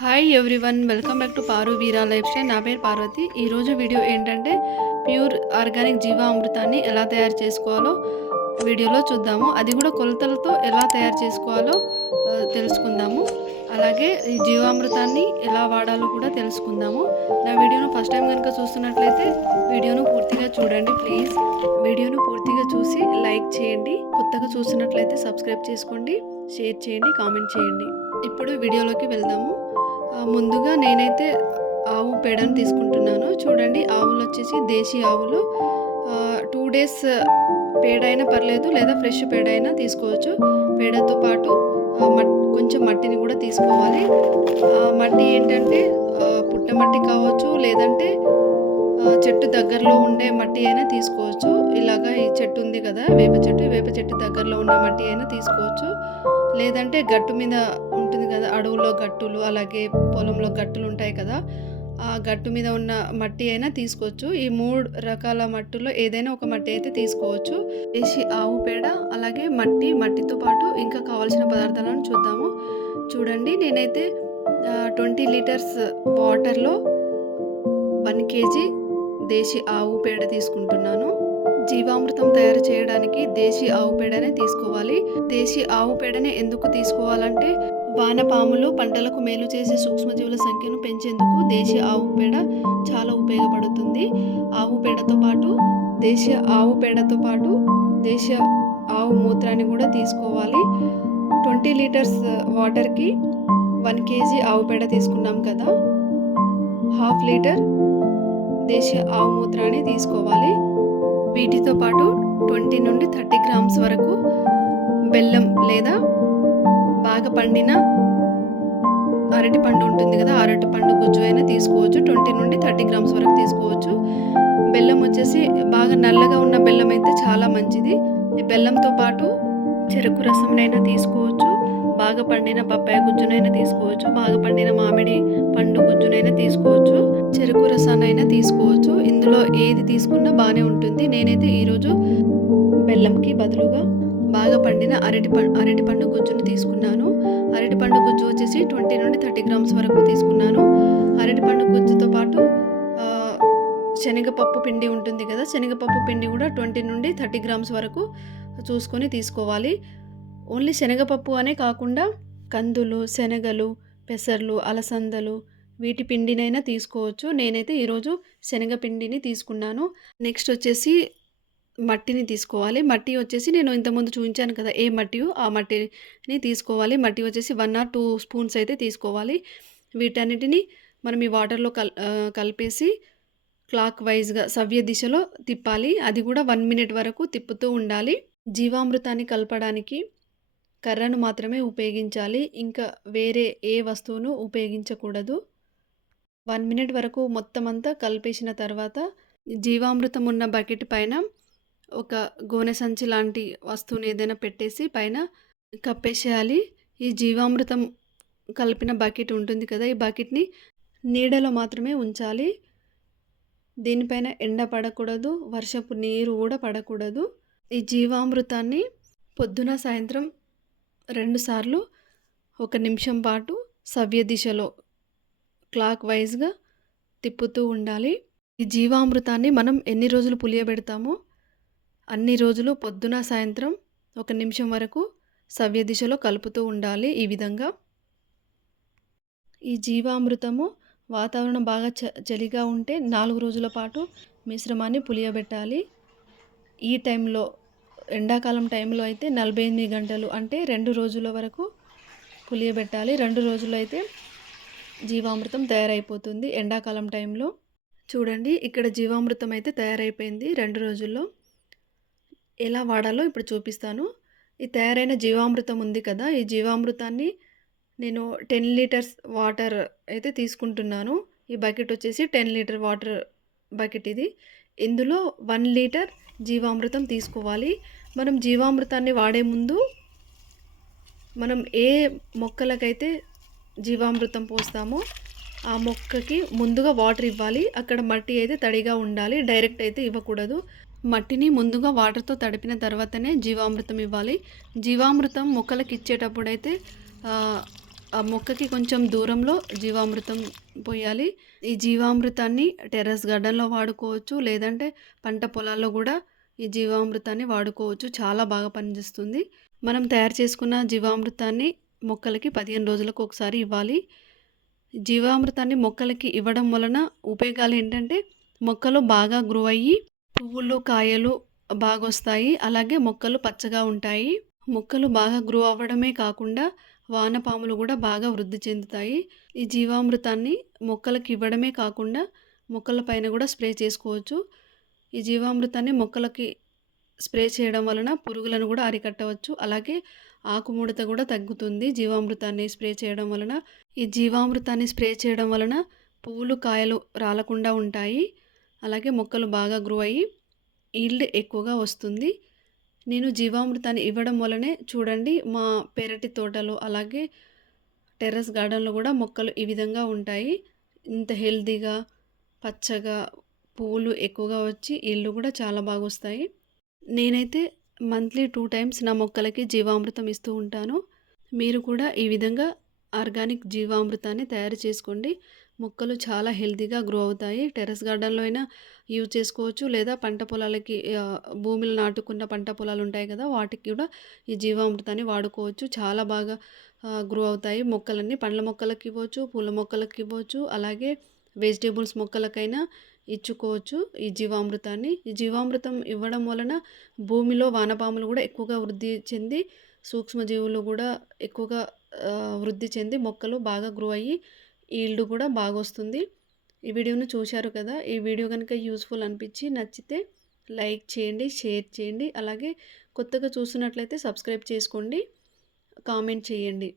Hi everyone, welcome back to Paru Veera life style. నా పేరు పార్వతి. ఈరోజు వీడియో ఏంటంటే ప్యూర్ ఆర్గానిక్ జీవామృతాన్ని ఎలా తయారు చేసుకోవాలో వీడియోలో చూద్దాము. అది కూడా కొలతలతో ఎలా తయారు చేసుకోవాలో తెలుసుకుందాము. అలాగే ఈ జీవామృతాన్ని ఎలా వాడాలో కూడా తెలుసుకుందాము. నా వీడియోను ఫస్ట్ టైం కనుక చూస్తున్నట్లయితే వీడియోను పూర్తిగా చూడండి ప్లీజ్. వీడియోను పూర్తిగా చూసి లైక్ చేయండి. కొత్తగా చూస్తున్నట్లయితే సబ్స్క్రైబ్ చేసుకోండి, షేర్ చేయండి, కామెంట్ చేయండి. ఇప్పుడు వీడియోలోకి వెళ్దాము. ముందుగా నేనైతే ఆవు పేడను తీసుకుంటున్నాను. చూడండి, ఆవులు వచ్చేసి దేశీ ఆవులు. 2 డేస్ పేడ అయినా పర్లేదు, లేదా ఫ్రెష్ పేడ అయినా తీసుకోవచ్చు. పేడతో పాటు కొంచెం మట్టిని కూడా తీసుకోవాలి. మట్టి ఏంటంటే పుట్టమట్టి కావచ్చు, లేదంటే చెట్టు దగ్గరలో ఉండే మట్టి అయినా తీసుకోవచ్చు. ఇలాగా ఈ చెట్టు ఉంది కదా, వేప చెట్టు దగ్గరలో ఉన్న మట్టి అయినా తీసుకోవచ్చు. లేదంటే గట్టు మీద ఉంటుంది కదా, అడవుల్లో గట్టులు, అలాగే పొలంలో గట్టులు ఉంటాయి కదా, ఆ గట్టు మీద ఉన్న మట్టి అయినా తీసుకోవచ్చు. ఈ 3 రకాల మట్టిలో ఏదైనా ఒక మట్టి అయితే తీసుకోవచ్చు. వేసి ఆవు పేడ, అలాగే మట్టితో పాటు ఇంకా కావాల్సిన పదార్థాలను చూద్దాము. చూడండి, నేనైతే 20 లీటర్స్ వాటర్లో 1 కేజీ దేశీ ఆవు పేడ తీసుకుంటున్నాను. జీవామృతం తయారు చేయడానికి దేశీ ఆవు పేడనే తీసుకోవాలి. దేశీ ఆవు పేడనే ఎందుకు తీసుకోవాలంటే, వానపాములు పంటలకు మేలు చేసే సూక్ష్మజీవుల సంఖ్యను పెంచేందుకు దేశీ ఆవు పేడ చాలా ఉపయోగపడుతుంది. దేశీయ ఆవు మూత్రాన్ని కూడా తీసుకోవాలి. 20 లీటర్స్ వాటర్కి 1 కేజీ ఆవు పేడ తీసుకున్నాం కదా, 1/2 లీటర్ దేశీయ ఆవు మూత్రాన్ని తీసుకోవాలి. వీటితో పాటు 20 నుండి 30 గ్రామ్స్ వరకు బెల్లం, లేదా బాగా పండిన అరటిపండు ఉంటుంది కదా, అరటిపండు గుజ్జు అయినా తీసుకోవచ్చు. 20 నుండి 30 గ్రామ్స్ వరకు తీసుకోవచ్చు. బెల్లం వచ్చేసి బాగా నల్లగా ఉన్న బెల్లం అయితే చాలా మంచిది. ఈ బెల్లంతో పాటు చెరుకు రసంనైనా తీసుకోవచ్చు, బాగా పండిన పప్పాయ గుజ్జునైనా తీసుకోవచ్చు, బాగా పండిన మామిడి పండు గుజ్జునైనా తీసుకోవచ్చు, చెరుకు రసాన్నైనా తీసుకోవచ్చు. ఇందులో ఏది తీసుకున్నా బాగానే ఉంటుంది. నేనైతే ఈరోజు బెల్లంకి బదులుగా బాగా పండిన అరటిపండు గుజ్జును తీసుకున్నాను. అరటిపండు గుజ్జు వచ్చేసి 20 నుండి 30 గ్రామ్స్ వరకు తీసుకున్నాను. అరటిపండు గుజ్జుతో పాటు శనగపప్పు పిండి ఉంటుంది కదా, శనగపప్పు పిండి కూడా 20 నుండి 30 గ్రామ్స్ వరకు చూసుకొని తీసుకోవాలి. ఓన్లీ శనగపప్పు అనే కాకుండా కందులు, శనగలు, పెసర్లు, అలసందలు, వీటి పిండినైనా తీసుకోవచ్చు. నేనైతే ఈరోజు శనగపిండిని తీసుకున్నాను. నెక్స్ట్ వచ్చేసి మట్టిని తీసుకోవాలి. మట్టి వచ్చేసి నేను ఇంతకుముందు చూపించాను కదా, ఏ మట్టియో ఆ మట్టిని తీసుకోవాలి. మట్టి వచ్చేసి 1 or 2 స్పూన్స్ అయితే తీసుకోవాలి. వీటన్నిటిని మనం ఈ వాటర్లో కలిపేసి క్లాక్ వైజ్గా సవ్య దిశలో తిప్పాలి. అది కూడా 1 మినిట్ వరకు తిప్పుతూ ఉండాలి. జీవామృతాన్ని కలపడానికి కర్రను మాత్రమే ఉపయోగించాలి, ఇంకా వేరే ఏ వస్తువును ఉపయోగించకూడదు. 1 మినిట్ వరకు మొత్తం అంతా కలిపేసిన తర్వాత జీవామృతం ఉన్న బకెట్ పైన ఒక గోనె సంచి లాంటి వస్తువుని ఏదైనా పెట్టేసి పైన కప్పేసేయాలి. ఈ జీవామృతం కలిపిన బకెట్ ఉంటుంది కదా, ఈ బకెట్ని నీడలో మాత్రమే ఉంచాలి. దీనిపైన ఎండ పడకూడదు, వర్షపు నీరు కూడా పడకూడదు. ఈ జీవామృతాన్ని పొద్దున సాయంత్రం 2 సార్లు 1 నిమిషం పాటు సవ్య దిశలో క్లాక్ వైజ్గా తిప్పుతూ ఉండాలి. ఈ జీవామృతాన్ని మనం ఎన్ని రోజులు పులియబెడతామో అన్ని రోజులు పొద్దున సాయంత్రం 1 నిమిషం వరకు సవ్య దిశలో కలుపుతూ ఉండాలి. ఈ విధంగా ఈ జీవామృతము వాతావరణం బాగా చలిగా ఉంటే 4 రోజుల పాటు మిశ్రమాన్ని పులియబెట్టాలి. ఈ టైంలో ఎండాకాలం టైంలో అయితే 48 గంటలు అంటే 2 రోజుల వరకు పులియబెట్టాలి. 2 రోజులు అయితే జీవామృతం తయారైపోతుంది. ఎండాకాలం టైంలో చూడండి, ఇక్కడ జీవామృతం అయితే తయారైపోయింది 2 రోజుల్లో. ఎలా వాడాలో ఇప్పుడు చూపిస్తాను. ఈ తయారైన జీవామృతం ఉంది కదా, ఈ జీవామృతాన్ని నేను 10 లీటర్స్ వాటర్ అయితే తీసుకుంటున్నాను. ఈ బకెట్ వచ్చేసి 10 లీటర్ వాటర్ బకెట్ ఇది. ఇందులో 1 లీటర్ జీవామృతం తీసుకోవాలి. మనం జీవామృతాన్ని వాడే ముందు మనం ఏ మొక్కలకైతే జీవామృతం పోస్తామో ఆ మొక్కకి ముందుగా వాటర్ ఇవ్వాలి. అక్కడ మట్టి అయితే తడిగా ఉండాలి, డైరెక్ట్ అయితే ఇవ్వకూడదు. మట్టిని ముందుగా వాటర్తో తడిపిన తర్వాతనే జీవామృతం ఇవ్వాలి. జీవామృతం మొక్కలకి ఇచ్చేటప్పుడు అయితే ఆ మొక్కకి కొంచెం దూరంలో జీవామృతం పొయ్యాలి. ఈ జీవామృతాన్ని టెర్రస్ గార్డెన్‌లో వాడుకోవచ్చు. లేదంటే పంట పొలాల్లో గూడా ఈ జీవామృతాన్ని వాడుకోవచ్చు. చాలా బాగా పనిచేస్తుంది. మనం తయారు చేసుకున్న జీవామృతాన్ని మొక్కలకి 15 రోజులకు ఒకసారి ఇవ్వాలి. జీవామృతాన్ని మొక్కలకి ఇవ్వడం వలన ఉపయోగాలేంటంటే మొక్కలు బాగా గ్రో అయ్యి పువ్వులు, కాయలు బాగొస్తాయి. అలాగే మొక్కలు పచ్చగా ఉంటాయి. మొక్కలు బాగా గ్రో అవ్వడమే కాకుండా వానపాములు గూడా బాగా వృద్ధి చెందుతాయి. ఈ జీవామృతాన్ని మొక్కలకి ఇవ్వడమే కాకుండా మొక్కల పైన గూడా స్ప్రే చేసుకోవచ్చు. ఈ జీవామృతాన్ని మొక్కలకి స్ప్రే చేయడం వలన పురుగులను గూడా అరికట్టవచ్చు. అలాగే ఆకుముడత గూడా తగ్గుతుంది జీవామృతాన్ని స్ప్రే చేయడం వలన. ఈ జీవామృతాన్ని స్ప్రే చేయడం వలన పువ్వులు, కాయలు రాలకుండా ఉంటాయి. అలాగే మొక్కలు బాగా గ్రో అయ్యి ఈల్డ్ ఎక్కువగా వస్తుంది. నేను జీవామృతాన్ని ఇవ్వడం వల్లనే చూడండి మా పెరటి తోటలో అలాగే టెర్రస్ గార్డెన్‌లో గూడా మొక్కలు ఈ విధంగా ఉంటాయి. ఇంత హెల్తీగా, పచ్చగా పువ్వులు ఎక్కువగా వచ్చి ఈల్డ్ గూడా చాలా బాగొస్తాయి. నేనైతే మంత్లీ 2 టైమ్స్ నా మొక్కలకి జీవామృతం ఇస్తూ ఉంటాను. మీరు కూడా ఈ విధంగా ఆర్గానిక్ జీవామృతాన్ని తయారు చేసుకోండి. మొక్కలు చాలా హెల్తీగా గ్రో అవుతాయి. టెర్రస్ గార్డెన్‌లో అయినా యూజ్ చేసుకోవచ్చు. లేదా పంట పొలాలకి భూమిలో నాటుకున్న పంట పొలాలు ఉంటాయి కదా! వాటికి కూడా ఈ జీవామృతాన్ని వాడుకోవచ్చు. చాలా బాగా గ్రో అవుతాయి మొక్కలన్నీ. పండ్ల మొక్కలకి ఇవ్వచ్చు, పూల మొక్కలకి ఇవ్వచ్చు. అలాగే వెజిటబుల్స్ మొక్కలకైనా ఇచ్చుకోవచ్చు ఈ జీవామృతాన్ని. ఈ జీవామృతం ఇవ్వడం వలన భూమిలో వానపాములు కూడా ఎక్కువగా వృద్ధి చెంది, సూక్ష్మజీవులు కూడా ఎక్కువగా వృద్ధి చెంది మొక్కలు బాగా గ్రో అయ్యి ఈల్డ్ కూడా బాగొస్తుంది. ఈ వీడియోను చూశారు కదా! ఈ వీడియో గనుక యూజ్‌ఫుల్ అనిపించి నచ్చితే లైక్ చేయండి, షేర్ చేయండి. అలాగే కొత్తగా చూస్తున్నట్లయితే సబ్స్క్రైబ్ చేసుకోండి. కామెంట్ చేయండి.